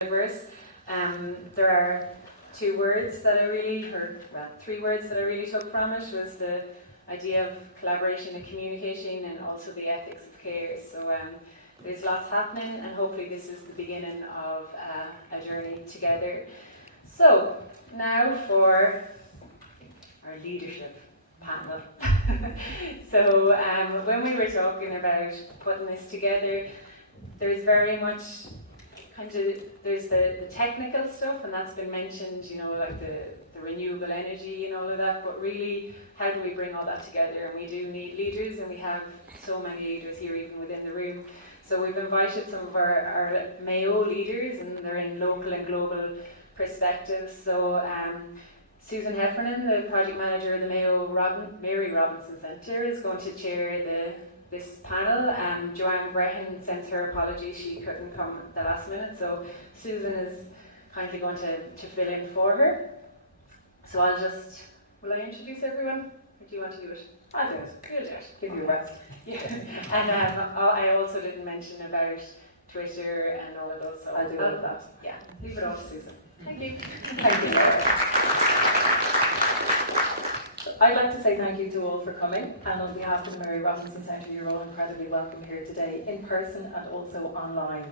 diverse. There are three words that I really took from it was the idea of collaboration and communication, and also the ethics of care. So there's lots happening, and hopefully this is the beginning of a journey together. So now for our leadership panel. So when we were talking about putting this together, there's very much there's the technical stuff, and that's been mentioned, like the renewable energy and all of that, but really, how do we bring all that together? And we do need leaders, and we have so many leaders here, even within the room. So we've invited some of our Mayo leaders, and they're in local and global perspectives. So Susan Heffernan, the project manager of the Mary Robinson Centre, is going to chair this panel. Joanne Brehan sends her apologies, she couldn't come at the last minute, so Susan is kindly going to fill in for her. So will I introduce everyone? Or do you want to do it? I'll do it. You'll do it. Give you a rest. Yeah. And I also didn't mention about Twitter and all of those, so I'll do all of that. Yeah, leave it off to Susan. Thank you. Thank you, Laura. I'd like to say thank you to all for coming, and on behalf of the Mary Robinson Centre, you're all incredibly welcome here today, in person and also online.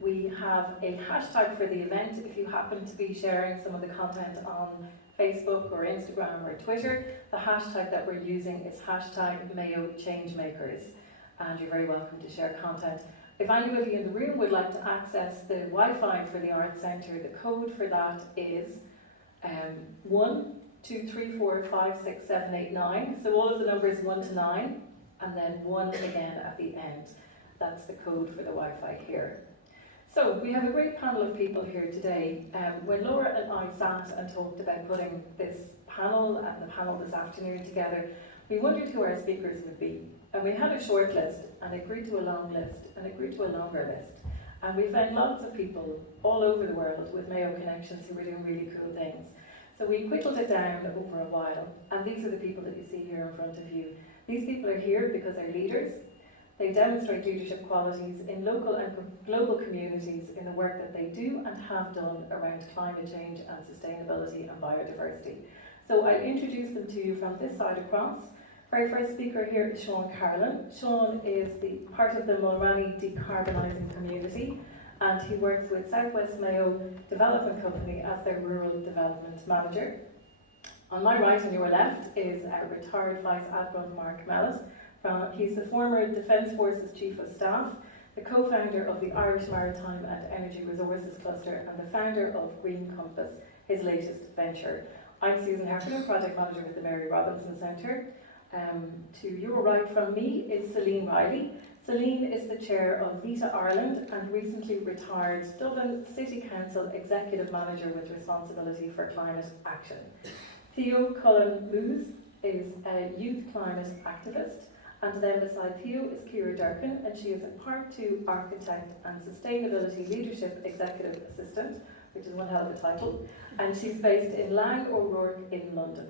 We have a hashtag for the event. If you happen to be sharing some of the content on Facebook or Instagram or Twitter, the hashtag that we're using is hashtag Mayochangemakers, and you're very welcome to share content. If anybody in the room would like to access the Wi-Fi for the Arts Centre, the code for that is 1 2 3 4 5 6 7 8 9. So all of the numbers 1 to 9, and then 1 again at the end. That's the code for the Wi-Fi here. So we have a great panel of people here today. When Laura and I sat and talked about putting this panel and the panel this afternoon together, we wondered who our speakers would be. And we had a short list, and it grew to a long list, and it grew to a longer list. And we found lots of people all over the world with Mayo connections who were doing really cool things. So we whittled it down over a while, and these are the people that you see here in front of you. These people are here because they're leaders. They demonstrate leadership qualities in local and global communities in the work that they do and have done around climate change and sustainability and biodiversity. So I'll introduce them to you from this side across. Very first speaker here is Carlin. Sean is part of the Mulroney Decarbonising Community, and he works with Southwest Mayo Development Company as their Rural Development Manager. On my right and your left is our retired Vice Admiral Mark Millet. He's the former Defence Forces Chief of Staff, the co-founder of the Irish Maritime and Energy Resources Cluster, and the founder of Green Compass, his latest venture. I'm Susan Heffernan, Project Manager with the Mary Robinson Centre. To your right from me is Celine Riley. Celine is the chair of Vita Ireland and recently retired Dublin City Council Executive Manager with responsibility for climate action. Theo Cullen-Moose is a youth climate activist, and then beside Theo is Ciara Durkin, and she is a Part 2 Architect and Sustainability Leadership Executive Assistant, which is one hell of a title, and she's based in Lang O'Rourke in London.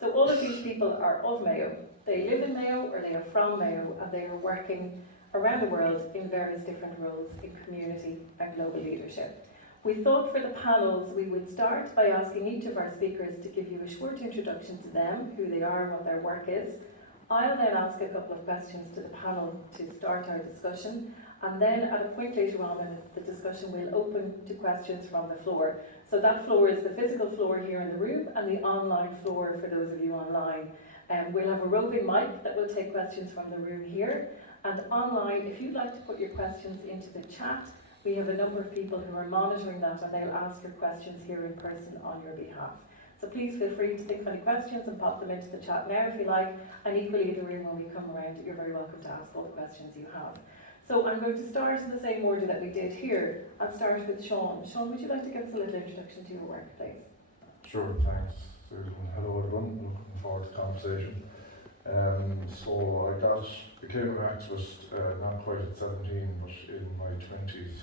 So all of these people are of Mayo. They live in Mayo or they are from Mayo, and they are working around the world in various different roles in community and global leadership. We thought for the panels we would start by asking each of our speakers to give you a short introduction to them, who they are, what their work is. I'll then ask a couple of questions to the panel to start our discussion, and then at a point later on in the discussion we'll open to questions from the floor. So that floor is the physical floor here in the room and the online floor for those of you online. We'll have a roving mic that will take questions from the room here, and online, if you'd like to put your questions into the chat, we have a number of people who are monitoring that, and they'll ask your questions here in person on your behalf. So please feel free to think of any questions and pop them into the chat now if you like, and equally in the room when we come around, you're very welcome to ask all the questions you have. So I'm going to start in the same order that we did here. I'll start with Sean. Sean, would you like to give us a little introduction to your work, please? Sure, thanks, Susan. Hello everyone, looking forward to the conversation. So I became an activist not quite at 17, but in my 20s,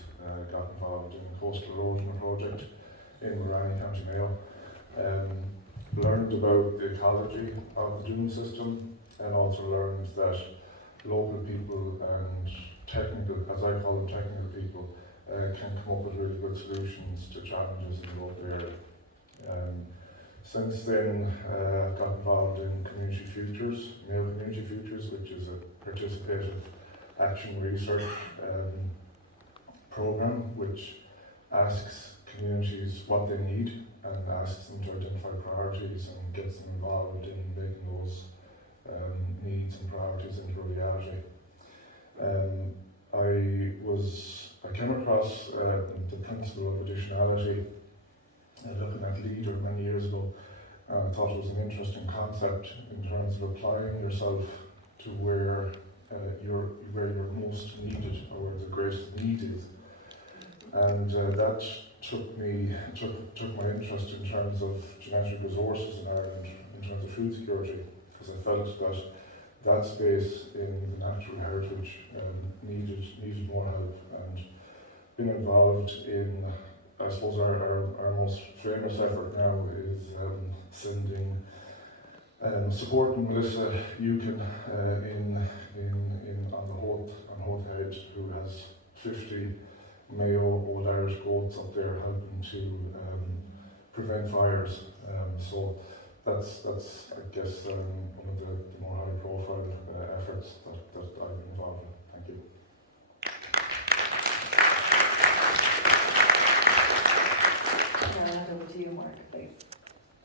got involved in the coastal erosion project in Mulroney, County Mayo. Learned about the ecology of the dune system, and also learned that local people and technical, as I call them, technical people, can come up with really good solutions to challenges in the local area. Since then, I've got involved in Community Futures, Mayo Community Futures, which is a participative action research program which asks communities what they need and asks them to identify priorities and gets them involved in making those needs and priorities into a reality. I came across the principle of additionality looking at Leader many years ago, and I thought it was an interesting concept in terms of applying yourself to where you're most needed or where the greatest need is. And that took my interest in terms of genetic resources in Ireland, in terms of food security, because I felt that that space in the natural heritage needed more help. And being involved in, I suppose our most famous effort now is supporting Melissa Eucken on Hoth Head, who has 50 Mayo Old Irish goats up there helping to prevent fires. So that's I guess one of the more high profile efforts that I've been involved in. Thank you. I'll hand over to you, Mark, please.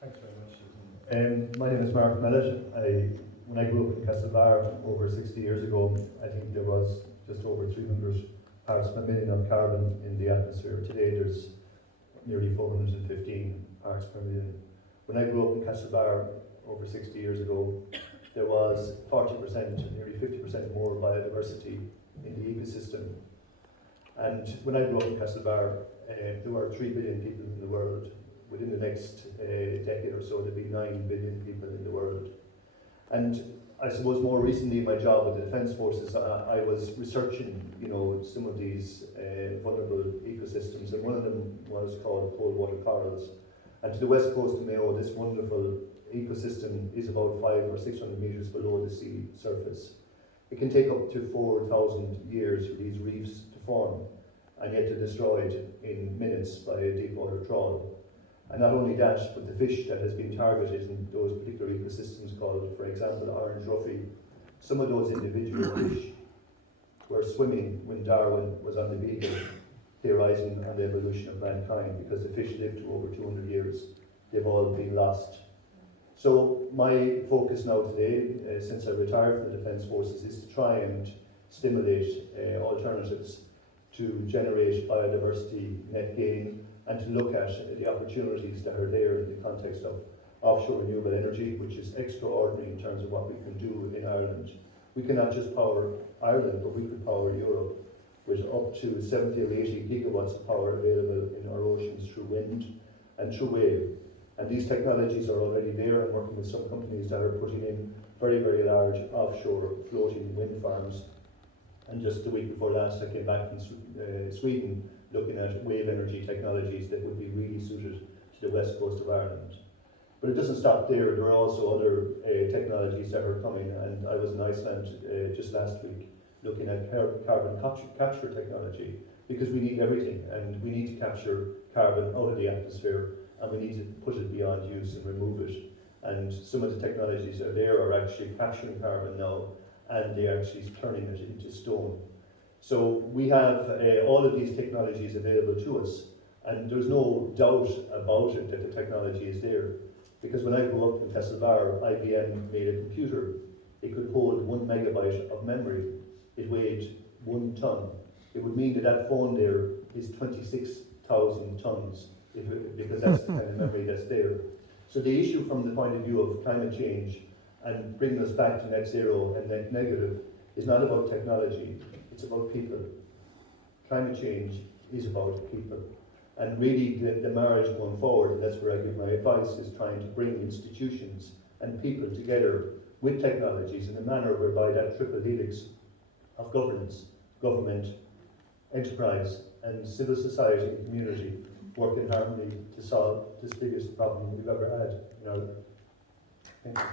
Thanks very much, Susan. My name is Mark Millet. When I grew up in Castlebar over 60 years ago, I think there was just over 300 parts per million of carbon in the atmosphere. Today there's nearly 415 parts per million. When I grew up in Castlebar over 60 years ago, there was 40%, nearly 50% more biodiversity in the ecosystem. And when I grew up in Castlebar, there were 3 billion people in the world. Within the next decade or so, there'll be 9 billion people in the world. And I suppose more recently in my job with the Defence Forces, I was researching, some of these vulnerable ecosystems, and one of them was called cold water corals. And to the west coast of Mayo, this wonderful ecosystem is about 500 or 600 metres below the sea surface. It can take up to 4,000 years for these reefs to form, and yet they're destroyed in minutes by a deep water trawl. And not only that, but the fish that has been targeted in those particular ecosystems called, for example, orange roughy, some of those individual fish were swimming when Darwin was on the Beagle, theorising on the evolution of mankind, because the fish lived to over 200 years. They've all been lost. So my focus now today, since I retired from the Defence Forces, is to try and stimulate alternatives to generate biodiversity net gain, and to look at the opportunities that are there in the context of offshore renewable energy, which is extraordinary in terms of what we can do in Ireland. We can not just power Ireland, but we could power Europe with up to 70 or 80 gigawatts of power available in our oceans through wind and through wave. And these technologies are already there. I'm working with some companies that are putting in very, very large offshore floating wind farms. And just the week before last, I came back from Sweden, looking at wave energy technologies that would be really suited to the west coast of Ireland. But it doesn't stop there. There are also other technologies that are coming, and I was in Iceland just last week looking at carbon capture technology, because we need everything, and we need to capture carbon out of the atmosphere, and we need to put it beyond use and remove it. And some of the technologies that are there are actually capturing carbon now, and they're actually turning it into stone. So we have all of these technologies available to us, and there's no doubt about it that the technology is there. Because when I grew up in Castlebar, IBM made a computer. It could hold 1 megabyte of memory. It weighed 1 ton. It would mean that that phone there is 26,000 tons, because that's the kind of memory that's there. So the issue from the point of view of climate change and bringing us back to net zero and net negative is not about technology. It's about people. Climate change is about people. And really the marriage going forward, and that's where I give my advice, is trying to bring institutions and people together with technologies in a manner whereby that triple helix of governance, government, enterprise, and civil society and community work in harmony to solve this biggest problem we've ever had in Ireland. Thank you.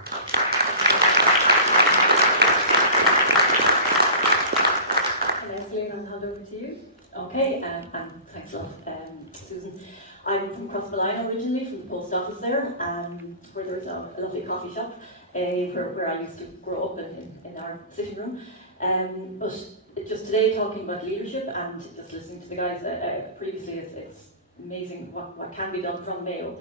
Celine, I'll hand over to you. Okay, and thanks a lot, Susan. I'm from Cross Ballina originally, from the post office there, where there's a lovely coffee shop, where I used to grow up in our sitting room. But just today talking about leadership and just listening to the guys previously, it's amazing what can be done from Mayo.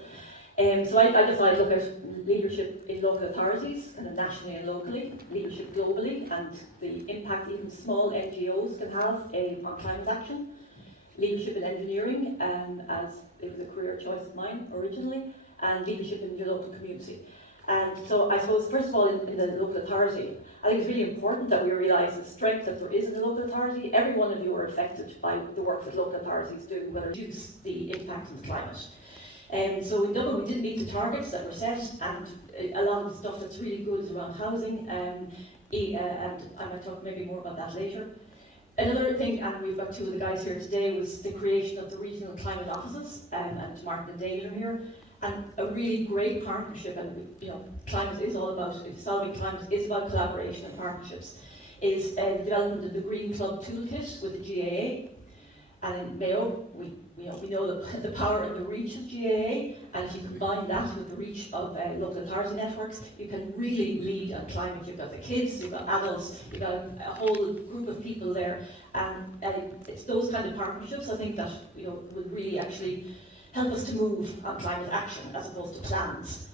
So I just want to look at leadership in local authorities, kind of nationally and locally, leadership globally, and the impact even small NGOs can have on climate action. Leadership in engineering, as it was a career choice of mine originally, and leadership in the local community. And so I suppose, first of all, in the local authority, I think it's really important that we realise the strength that there is in the local authority. Every one of you are affected by the work that local authorities do, whether reduce the impact on the climate. So in Dublin we did meet the targets that were set, and a lot of the stuff that's really good is around housing, and I might talk maybe more about that later. Another thing, and we've got two of the guys here today, was the creation of the regional climate offices, and Martin and David are here, and a really great partnership. And climate is all about, solving climate is about collaboration and partnerships. Is the development of the Green Club Toolkit with the GAA. And in Mayo, we know the power and the reach of GAA, and if you combine that with the reach of local authority networks, you can really lead on climate. You've got the kids, you've got adults, you've got a whole group of people there, and it's those kind of partnerships I think that would really actually help us to move on climate action as opposed to plans.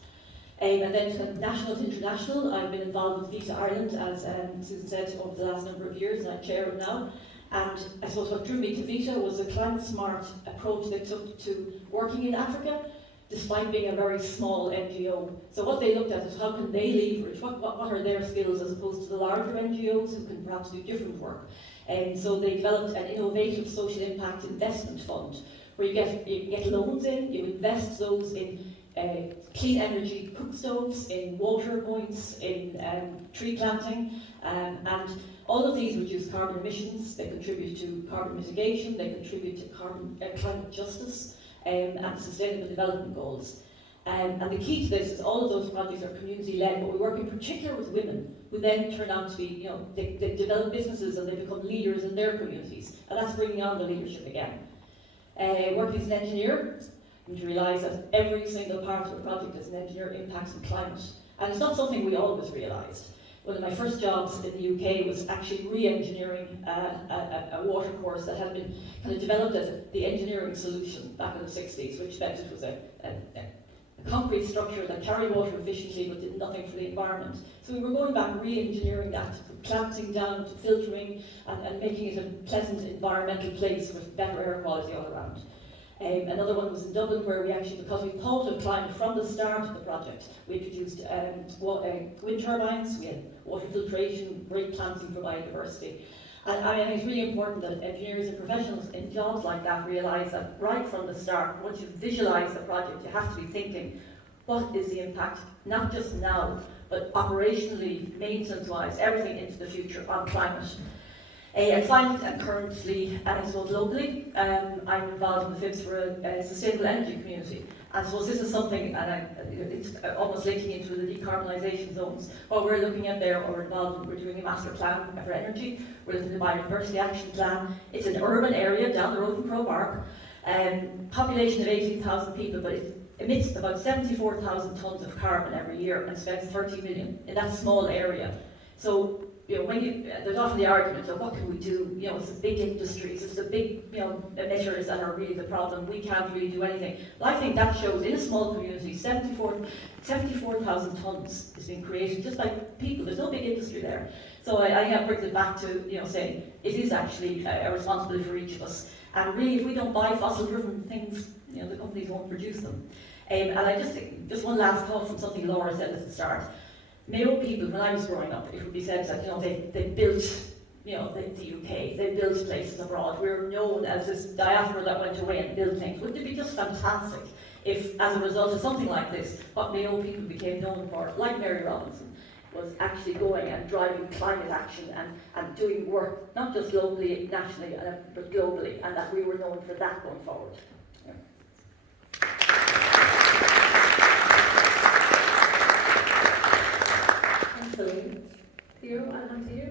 And then from national to international, I've been involved with Vita Ireland, as Susan said, over the last number of years, and I chair it now. And I suppose what drew me to Vita was the climate-smart approach they took to working in Africa, despite being a very small NGO. So what they looked at is how can they leverage, what are their skills as opposed to the larger NGOs who can perhaps do different work. And so they developed an innovative social impact investment fund, where you get loans in, you invest those in clean energy cook stoves, in water points, in tree planting, and all of these reduce carbon emissions. They contribute to carbon mitigation, they contribute to climate justice, and sustainable development goals. And the key to this is all of those projects are community-led, but we work in particular with women, who then turn out to be, they develop businesses and they become leaders in their communities, and that's bringing on the leadership again. Working as an engineer, you need to realise that every single part of a project as an engineer impacts on climate, and it's not something we always realised. One of my first jobs in the UK was actually re-engineering a water course that had been kind of developed as the engineering solution back in the 60s, which meant it was a concrete structure that carried water efficiently but did nothing for the environment. So we were going back re-engineering that, from clamping down to filtering and making it a pleasant environmental place with better air quality all around. Another one was in Dublin, where we actually, because we thought of climate from the start of the project, we introduced wind turbines, we had water filtration, great planting for biodiversity. And I think it's really important that engineers and professionals in jobs like that realise that right from the start, once you visualise the project, you have to be thinking, what is the impact, not just now, but operationally, maintenance-wise, everything into the future on climate. And finally, and currently, and I suppose locally, I'm involved in the FIBS for a sustainable energy community. And I suppose this is something, and it's almost linking into the decarbonisation zones. What we're looking at there, we're involved, we're doing a master plan for energy, we're looking at the biodiversity action plan. It's an urban area down the road from Crow Park, population of 18,000 people, but it emits about 74,000 tonnes of carbon every year and spends 30 million in that small area. So, there's often the argument of what can we do? It's the big industries, it's the big, emitters that are really the problem. We can't really do anything. Well, I think that shows in a small community, 74,000 tonnes is being created just by people. There's no big industry there. So I think that brings it back to, saying it is actually a responsibility for each of us. And really, if we don't buy fossil-driven things, the companies won't produce them. And I just think, just one last thought from something Laura said at the start. Mayo people, when I was growing up, it would be said that they built, the UK, they built places abroad. We were known as this diaspora that went away and built things. Wouldn't it be just fantastic if, as a result of something like this, what Mayo people became known for, like Mary Robinson, was actually going and driving climate action and doing work, not just locally, nationally, but globally, and that we were known for that going forward. Yeah. Celine, Theo, I'll come to you.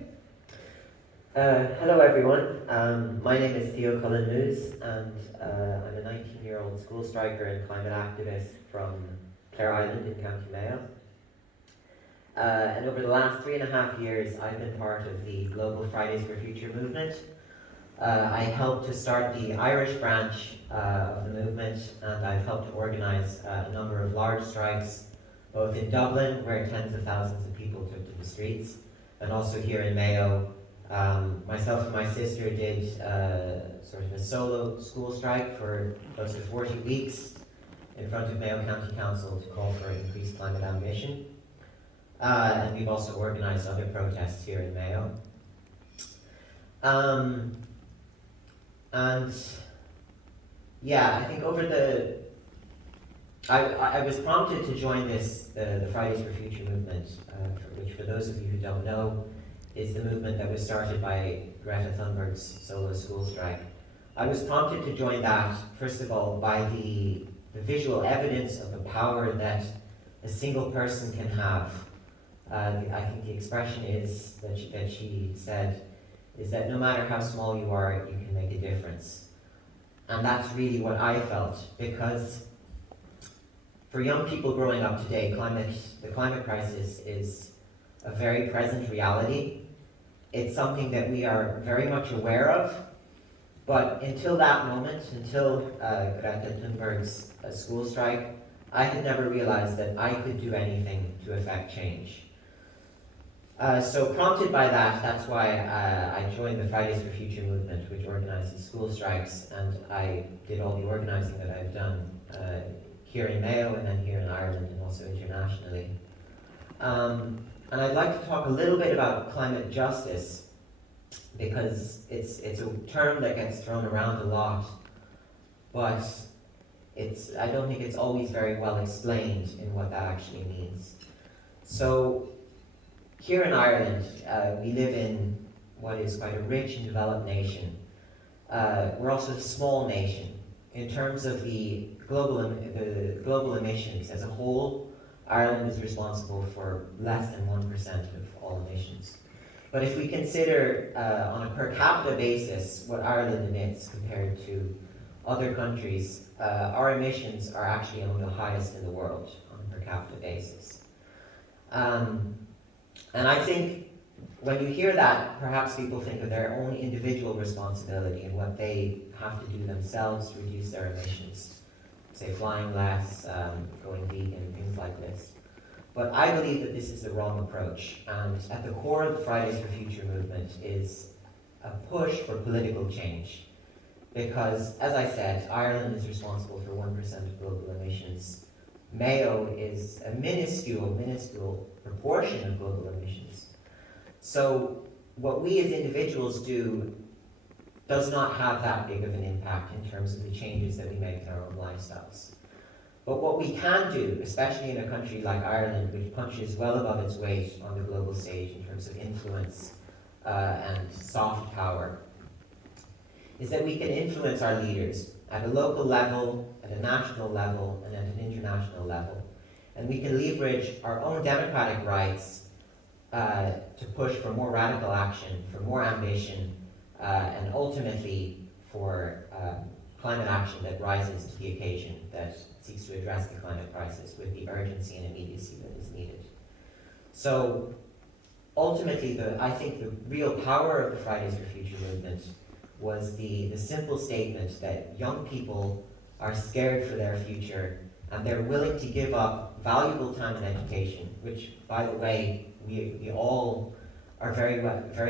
Hello everyone. My name is Theo Cullen News, and I'm a 19-year-old school striker and climate activist from Clare Island in County Mayo. And over the last 3.5 years, I've been part of the Global Fridays for Future movement. I helped to start the Irish branch of the movement, and I've helped to organise a number of large strikes, both in Dublin, where tens of thousands of people took to the streets, and also here in Mayo. Myself and my sister did sort of a solo school strike for close to 40 weeks in front of Mayo County Council to call for increased climate ambition. And we've also organised other protests here in Mayo. And yeah, I think over the... I was prompted to join the Fridays for Future movement, which for those of you who don't know, is the movement that was started by Greta Thunberg's solo school strike. I was prompted to join that, first of all, by the visual evidence of the power that a single person can have. I think the expression is that she said is that no matter how small you are, you can make a difference. And that's really what I felt, because for young people growing up today, the climate crisis is a very present reality. It's something that we are very much aware of, but until that moment, until Greta Thunberg's school strike, I had never realized that I could do anything to affect change. So prompted by that, that's why I joined the Fridays for Future movement, which organizes school strikes, and I did all the organizing that I've done here in Mayo and then here in Ireland and also internationally. And I'd like to talk a little bit about climate justice, because it's a term that gets thrown around a lot, but I don't think it's always very well explained in what that actually means. So here in Ireland, we live in what is quite a rich and developed nation. We're also a small nation. In terms of the global emissions as a whole, Ireland is responsible for less than 1% of all emissions. But if we consider on a per capita basis what Ireland emits compared to other countries, our emissions are actually among the highest in the world on a per capita basis. And I think when you hear that, perhaps people think of their own individual responsibility and what they have to do themselves to reduce their emissions. Say flying less, going vegan, things like this. But I believe that this is the wrong approach, and at the core of the Fridays for Future movement is a push for political change. Because, as I said, Ireland is responsible for 1% of global emissions. Mayo is a minuscule proportion of global emissions. So what we as individuals do does not have that big of an impact in terms of the changes that we make in our own lifestyles. But what we can do, especially in a country like Ireland, which punches well above its weight on the global stage in terms of influence and soft power, is that we can influence our leaders at a local level, at a national level, and at an international level. And we can leverage our own democratic rights to push for more radical action, for more ambition, and ultimately for climate action that rises to the occasion, that seeks to address the climate crisis with the urgency and immediacy that is needed. So ultimately, I think the real power of the Fridays for Future movement was the simple statement that young people are scared for their future and they're willing to give up valuable time in education, which, by the way, we all are very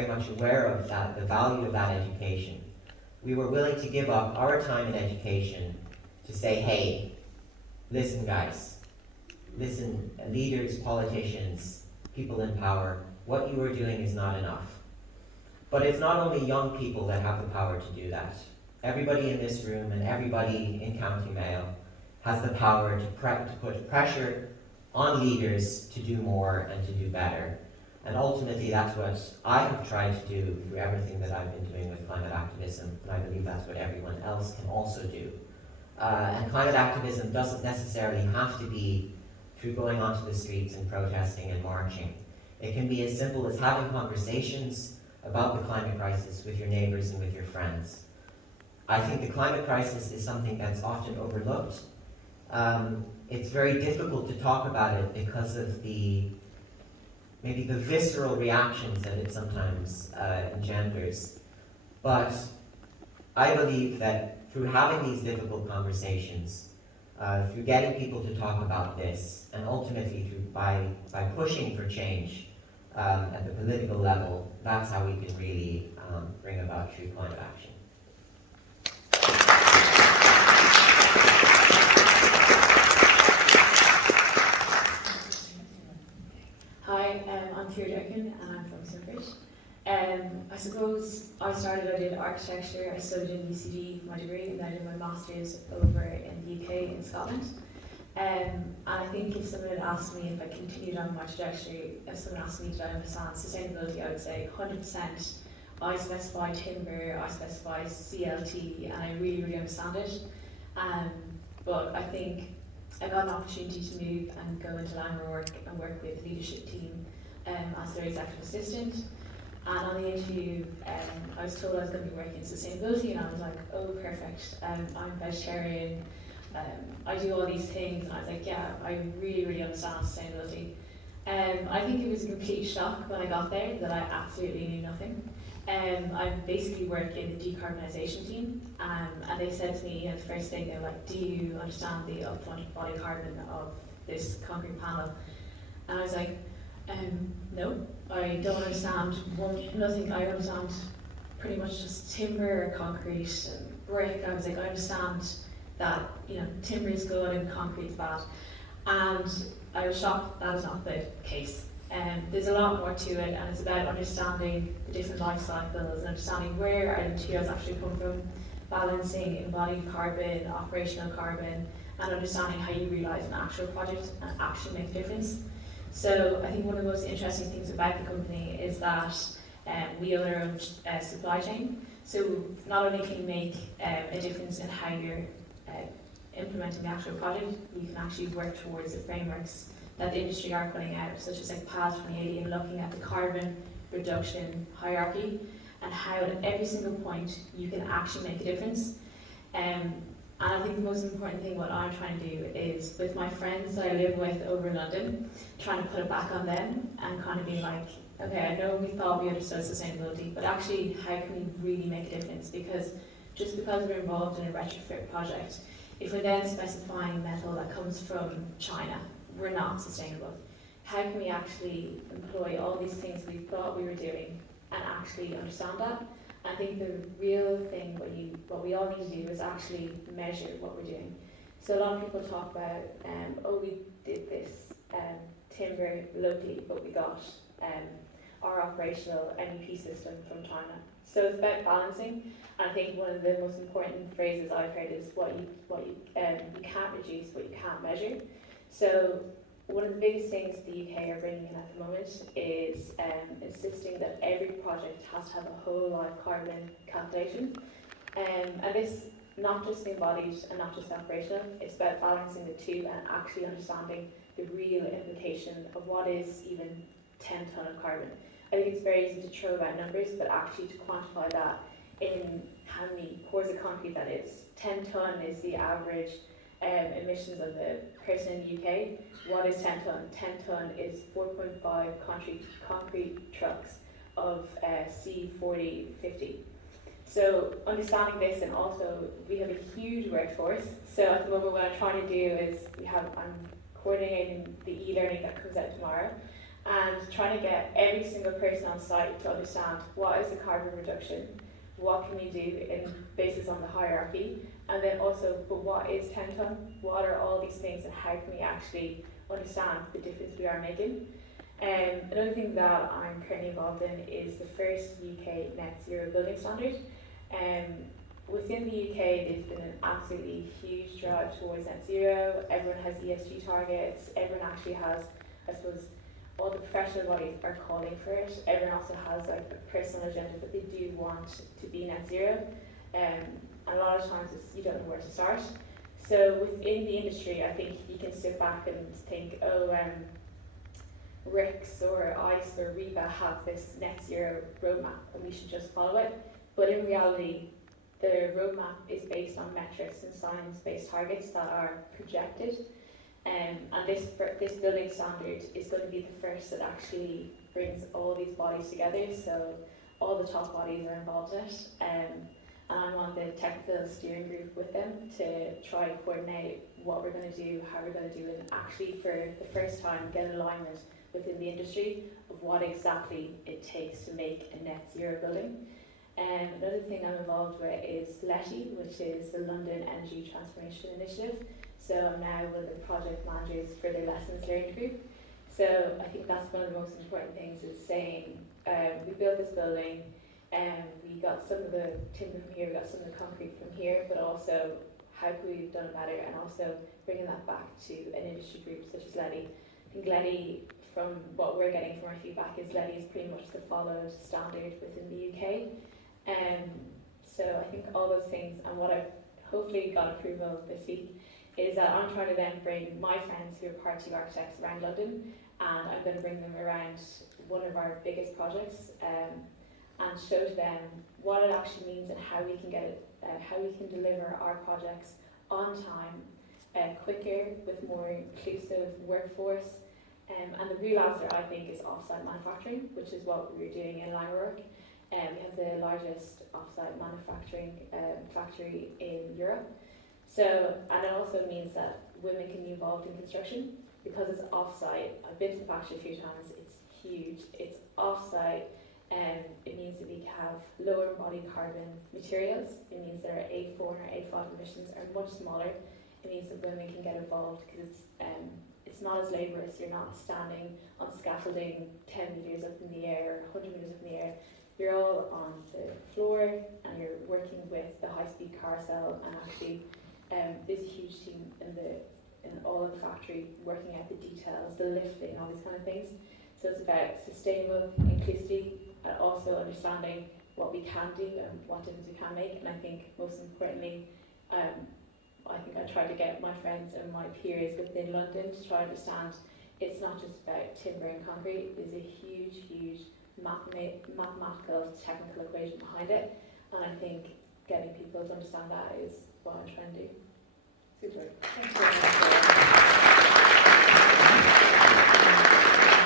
much aware of that, the value of that education. We were willing to give up our time in education to say, hey, listen guys, listen leaders, politicians, people in power, what you are doing is not enough. But it's not only young people that have the power to do that. Everybody in this room and everybody in County Mayo has the power to put pressure on leaders to do more and to do better. And ultimately that's what I have tried to do through everything that I've been doing with climate activism, and I believe that's what everyone else can also do. And climate activism doesn't necessarily have to be through going onto the streets and protesting and marching. It can be as simple as having conversations about the climate crisis with your neighbours and with your friends. I think the climate crisis is something that's often overlooked. It's very difficult to talk about it because of maybe the visceral reactions that it sometimes engenders. But I believe that through having these difficult conversations, through getting people to talk about this, and ultimately by pushing for change at the political level, that's how we can really bring about true climate action. Hi, I'm Ciara Durkin and I'm from Surfers. I suppose I did architecture, I studied in UCD, my degree, and then I did my master's over in the UK in Scotland. And I think if someone had asked me if I continued on my trajectory, if someone asked me did I understand sustainability, I would say 100%. I specify timber, I specify CLT, and I really, really understand it. But I think I got an opportunity to move and go into landlord work and work with the leadership team as their executive assistant. And on the interview, I was told I was going to be working in sustainability, and I was like, oh, perfect. I'm vegetarian. I do all these things, and I was like, yeah, I really, really understand sustainability. I think it was a complete shock when I got there that I absolutely knew nothing. I basically work in the decarbonisation team, and they said to me, the first thing, they were like, do you understand the upfront body carbon of this concrete panel? And I was like, no, I don't understand nothing. I understand pretty much just timber, concrete, and brick. I was like, I understand that, timber is good and concrete is bad. And I was shocked that is not the case. There's a lot more to it, and it's about understanding the different life cycles and understanding where our materials actually come from, balancing embodied carbon, operational carbon, and understanding how you realise an actual project and actually make a difference. So I think one of the most interesting things about the company is that we own our own supply chain. So not only can you make a difference in how you're implementing the actual project, you can actually work towards the frameworks that the industry are putting out, such as like PAS 2080, and looking at the carbon reduction hierarchy and how at every single point you can actually make a difference. And I think the most important thing what I'm trying to do is, with my friends that I live with over in London, trying to put it back on them and kind of be like, okay, I know we thought we understood sustainability, but actually how can we really make a difference? Because just because we're involved in a retrofit project, if we're then specifying metal that comes from China, we're not sustainable. How can we actually employ all these things we thought we were doing and actually understand that? I think the real thing, what we all need to do is actually measure what we're doing. So a lot of people talk about, oh, we did this timber locally, but we got our operational MEP system from China. So it's about balancing. And I think one of the most important phrases I've heard is what you can't reduce, what you can't measure. So one of the biggest things the UK are bringing in at the moment is insisting that every project has to have a whole life carbon calculation. And this, not just embodied and not just operational, it's about balancing the two and actually understanding the real implication of what is even 10 tonne of carbon. I think it's very easy to throw about numbers, but actually to quantify that in how many pours of concrete that is. 10 tonne is the average emissions of the person in the UK. What is 10 tonne? 10 tonne is 4.5 concrete trucks of C4050. So understanding this, and also we have a huge workforce. So at the moment what I'm trying to do is I'm coordinating the e-learning that comes out tomorrow, and trying to get every single person on site to understand what is the carbon reduction, what can we do in basis on the hierarchy, and then also, but what is 10 tonne? What are all these things, and how can we actually understand the difference we are making? Another thing that I'm currently involved in is the first UK net zero building standard. Within the UK, there's been an absolutely huge drive towards net zero. Everyone has ESG targets. Everyone actually has, I suppose, all the professional bodies are calling for it. Everyone also has like a personal agenda that they do want to be net zero. And a lot of times you don't know where to start. So within the industry, I think you can sit back and think, oh, RICS or ICE or REBA have this net zero roadmap and we should just follow it. But in reality, the roadmap is based on metrics and science-based targets that are projected. And this building standard is going to be the first that actually brings all these bodies together. So all the top bodies are involved in it. And I'm on the technical steering group with them to try and coordinate what we're going to do, how we're going to do it, and actually for the first time get alignment within the industry of what exactly it takes to make a net zero building. Another thing I'm involved with is LETI, which is the London Energy Transformation Initiative. So I'm now one of the project managers for their lessons learned group. So I think that's one of the most important things is saying, we built this building and we got some of the timber from here, we got some of the concrete from here, but also how could we have done it better, and also bringing that back to an industry group such as LETI. I think LETI, from what we're getting from our feedback, is LETI is pretty much the followed standard within the UK. So I think all those things, and what I've hopefully got approval this week, is that I'm trying to then bring my friends who are Part 2 architects around London, and I'm going to bring them around one of our biggest projects and show to them what it actually means and how we can get it, how we can deliver our projects on time, quicker, with more inclusive workforce. And the real answer, I think, is off-site manufacturing, which is what we're doing in Langeroog. We have the largest off-site manufacturing factory in Europe. So, and it also means that women can be involved in construction because it's off-site. I've been to the factory a few times. It's huge. It's off-site. It means that we have lower embodied carbon materials. It means that our A4 and our A5 emissions are much smaller. It means that women can get involved because it's not as laborious. You're not standing on scaffolding 10 metres up in the air or 100 metres up in the air. You're all on the floor and you're working with the high-speed carousel, and actually there's a huge team in all of the factory working out the details, the lifting, all these kind of things. So it's about sustainable inclusivity and also understanding what we can do and what difference we can make. And I think most importantly, I think I try to get my friends and my peers within London to try to understand it's not just about timber and concrete. There's a huge, huge mathematical, technical equation behind it. And I think getting people to understand that is what I'm trying to do. Super. Thank you very much.